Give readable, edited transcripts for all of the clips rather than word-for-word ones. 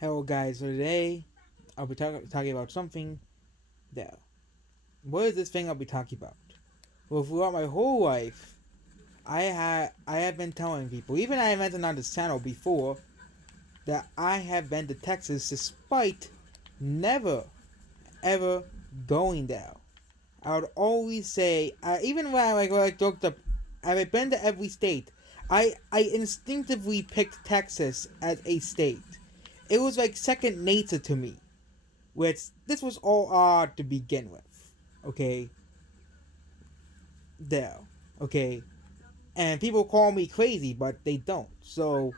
Hello, guys. So today I'll be talking about something that. What is this thing I'll be talking about? Well, throughout my whole life, I have been telling people, even I mentioned on this channel before, that I have been to Texas despite never ever going there. I would always say, even when I looked up, I've been to every state. I instinctively picked Texas as a state. It was like second nature to me. Which this was all odd to begin with. Okay, there. Okay, and people call me crazy, but they don't. So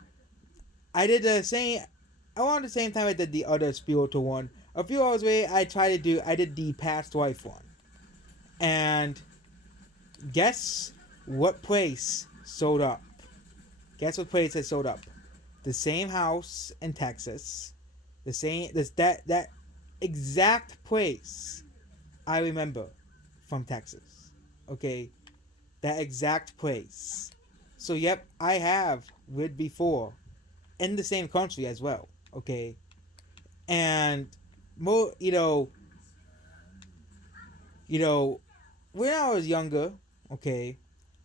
I did the same. Around the same time I did the other spiritual one. A few hours away, I did the past life one. And guess what place sold up? Guess what place had sold up? The same house in Texas. The same that exact place I remember from Texas. Okay, that exact place. So yep, I have lived before in the same country as well. Okay, and more, you know, when I was younger, okay,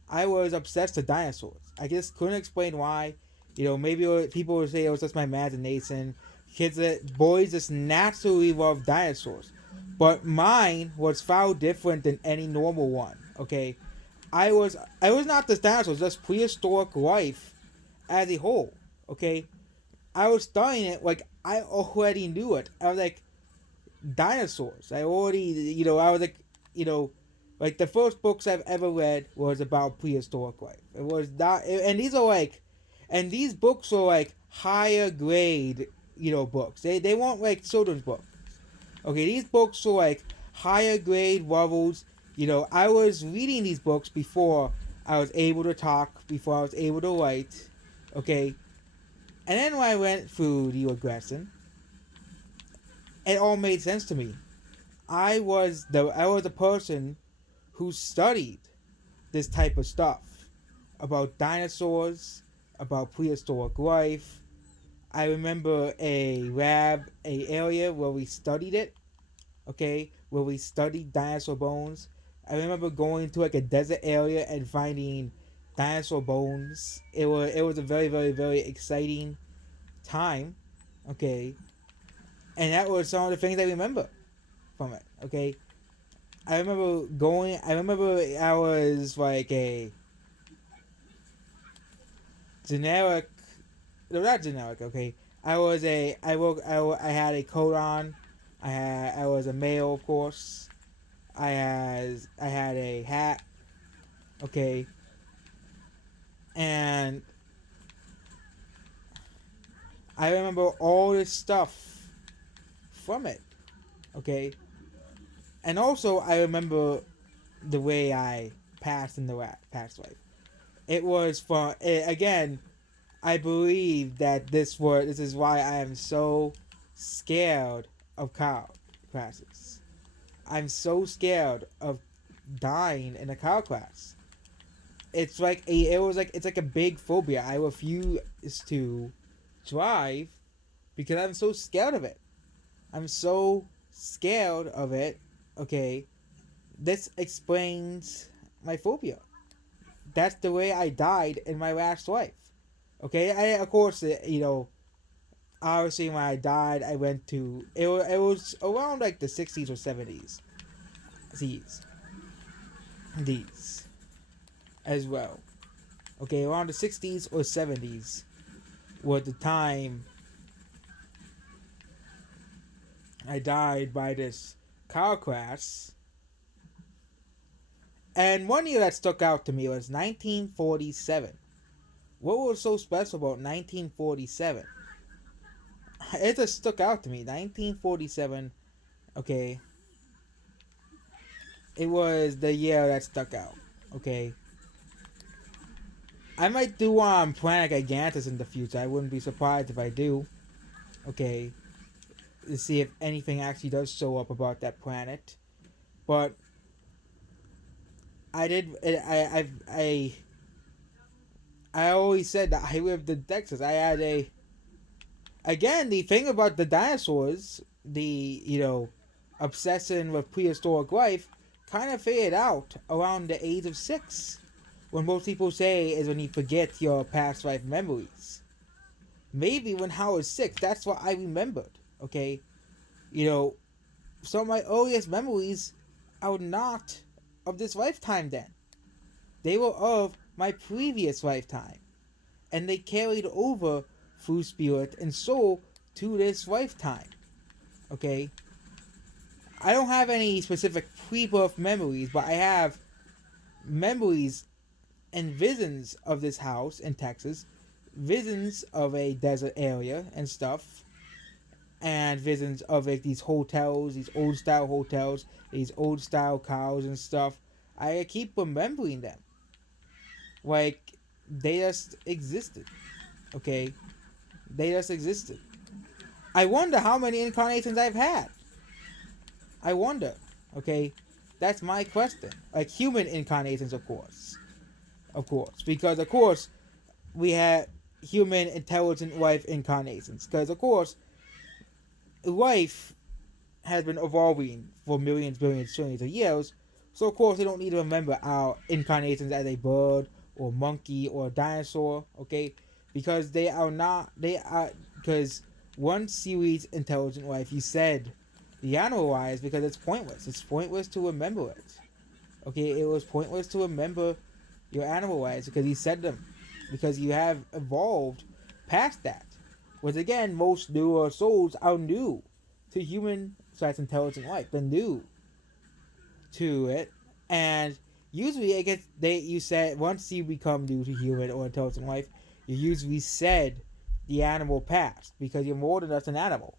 I was obsessed with dinosaurs. I just couldn't explain why. Maybe people would say it was just my imagination. Boys just naturally love dinosaurs, but mine was far different than any normal one. Okay, I was not just dinosaurs, just prehistoric life as a whole. Okay, I was studying it like I already knew it. I was like dinosaurs. I already I was like you know like the first books I've ever read was about prehistoric life. It was not, and these books are like higher grade books. They weren't like children's books. Okay, these books are like higher grade levels. I was reading these books before I was able to talk, before I was able to write. Okay, and then when I went through the regression, it all made sense to me. I was a person who studied this type of stuff about dinosaurs, about prehistoric life. I remember a area where we studied it, okay, where we studied dinosaur bones. I remember going to like a desert area and finding dinosaur bones. It was a very very very exciting time, okay, and that was some of the things I remember from it. Okay, I remember going. I remember I was like a generic. No, not generic. Okay, I was a. I woke. I had a coat on. I was a male, of course. I had a hat. Okay, and I remember all this stuff from it. Okay, and also I remember the way I passed in the past life. It was fun. Again, I believe that this is why I am so scared of car crashes. I'm so scared of dying in a car crash. It's like a big phobia. I refuse to drive because I'm so scared of it. I'm so scared of it. Okay, this explains my phobia. That's the way I died in my last life. Okay, I of course obviously when I died, I went to it was around like the 60s or 70s. These these as well. Okay, around the 60s or 70s was the time I died by this car crash. And one year that stuck out to me was 1947. What was so special about 1947? It just stuck out to me. 1947. Okay, it was the year that stuck out. Okay, I might do one on Planet Gigantus in the future. I wouldn't be surprised if I do. Okay, to see if anything actually does show up about that planet. But I did. I always said that I lived in Texas. again, the thing about the dinosaurs, the obsession with prehistoric life, kind of faded out around the age of 6, when most people say is when you forget your past life memories. Maybe when I was 6, that's what I remembered. Okay, you know, some of my earliest memories are not of this lifetime. Then they were of my previous lifetime, and they carried over through spirit and soul to this lifetime. Okay, I don't have any specific pre-birth memories, but I have memories and visions of this house in Texas, visions of a desert area and stuff, and visions of like these hotels, these old style hotels, these old style cows and stuff. I keep remembering them like they just existed. Okay, they just existed. I wonder how many incarnations I've had. I wonder. Okay, that's my question. Like human incarnations, of course, because of course we had human intelligent life incarnations. Because of course, life has been evolving for millions, billions, trillions of years. So of course, they don't need to remember our incarnations as a bird or monkey or dinosaur. Okay, because they are not. They are because once you reach intelligent life, you said the animal wise because it's pointless. It's pointless to remember it. Okay, it was pointless to remember your animal wise because you said them because you have evolved past that. Which again, most newer souls are new to human slash intelligent life. They're new to it, and usually I guess you said once you become new to human or intelligent life, you usually said the animal past because you're more than just an animal.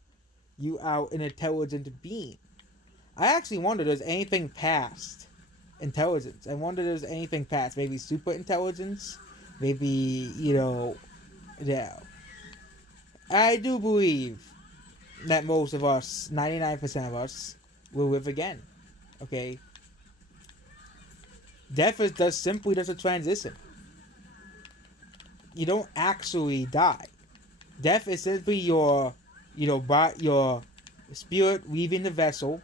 You are an intelligent being. I actually wonder if there's anything past intelligence. I wonder if there's anything past maybe super intelligence, maybe yeah. I do believe that most of us, 99% of us, will live again. Okay? Death is just simply just a transition. You don't actually die. Death is simply your spirit leaving the vessel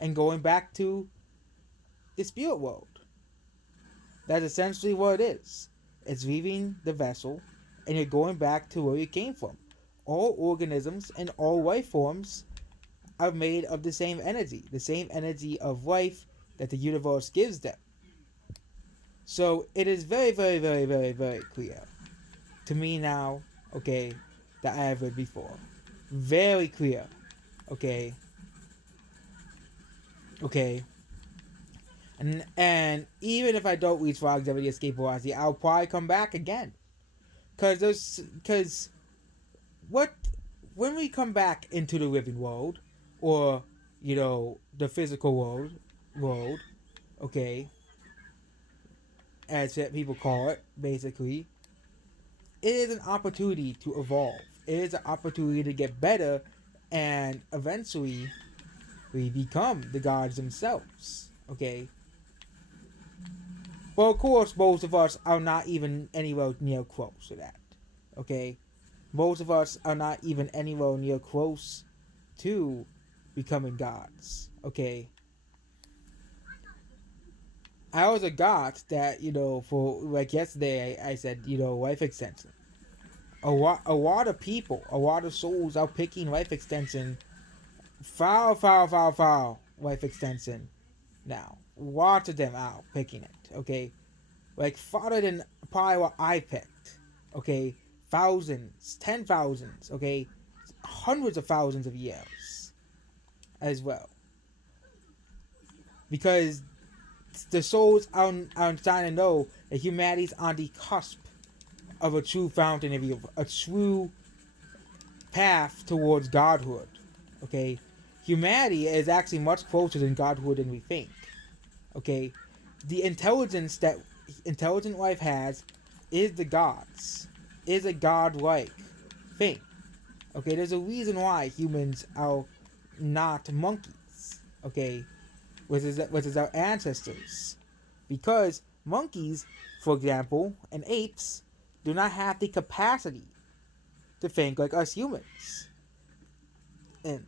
and going back to the spirit world. That's essentially what it is. It's leaving the vessel and you're going back to where you came from. All organisms and all life forms are made of the same energy of life that the universe gives them. So it is very, very, very, very, very clear to me now, okay, that I have read before. Very clear, okay, okay. And even if I don't reach longevity escape velocity, I'll probably come back again. Cause what when we come back into the living world, or the physical world, okay, as people call it, basically, it is an opportunity to evolve. It is an opportunity to get better, and eventually, we become the gods themselves. Okay. Well, of course, most of us are not even anywhere near close to that. Okay. Most of us are not even anywhere near close to becoming gods. Okay. I was a god that, for like yesterday, I said, life extension. A lot of people, a lot of souls are picking life extension. Foul life extension now. Lots of them out picking it, okay? Like farther than probably what I picked, okay? Thousands, 10,000s, okay? Hundreds of thousands of years as well. Because the souls are starting to know that humanity's on the cusp of a true fountain of youth, a true path towards godhood. Okay, humanity is actually much closer than godhood than we think. Okay, the intelligence that intelligent life has is the gods, is a godlike thing. Okay, there's a reason why humans are not monkeys. Okay, which is our ancestors, because monkeys, for example, and apes do not have the capacity to think like us humans. And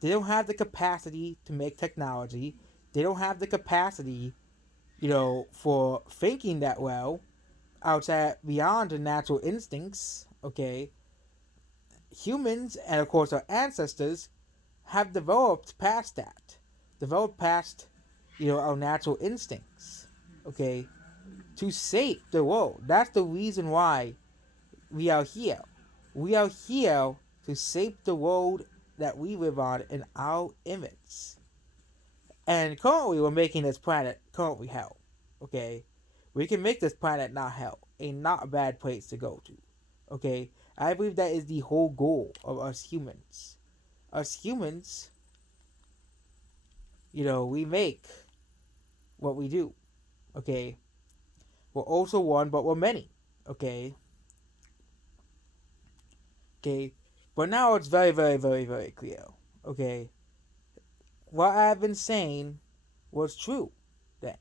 they don't have the capacity to make technology. They don't have the capacity, for thinking that well outside beyond the natural instincts. Okay, humans and of course our ancestors have developed past that, developed past, our natural instincts. Okay, to save the world. That's the reason why we are here. We are here to save the world that we live on in our image. And currently, we're making this planet currently hell. Okay, we can make this planet not hell, a not bad place to go to. Okay, I believe that is the whole goal of us humans. Us humans, we make what we do. Okay, we're also one, but we're many. Okay, okay, but now it's very, very, very, very clear. Okay, what I've been saying was true then.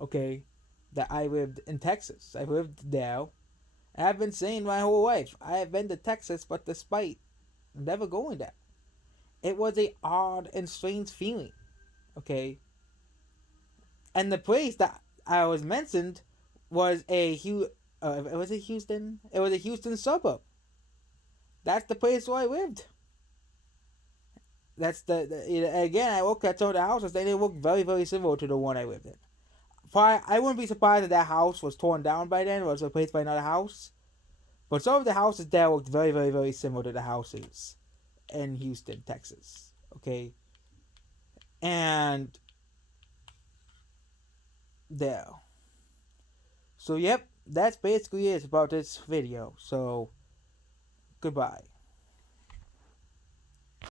Okay, that I lived in Texas. I lived there. I've been saying my whole life I have been to Texas, but despite never going there, it was a odd and strange feeling. Okay, and the place that I was mentioned was was it Houston? It was a Houston suburb. That's the place where I lived. That's again. I looked at some of the houses. They look very, very similar to the one I lived in. I wouldn't be surprised if that house was torn down by then, or was replaced by another house. But some of the houses there looked very, very, very similar to the houses in Houston, Texas. Okay, and there. So yep, that's basically it about this video. So goodbye.